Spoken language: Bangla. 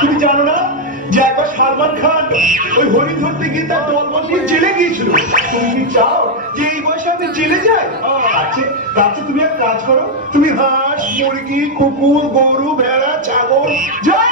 তুমি জানো না যে একবার সালমান খান ওই হরিণ ধরতে গিয়ে তার দলবল নিয়ে জেলে গিয়েছিল? তুমি কি চাও যে এই বয়সে আমি জেলে যাই? আচ্ছা তুমি এক কাজ করো, তুমি হাঁস মুরগি কুকুর গরু ভেড়া ছাগল যা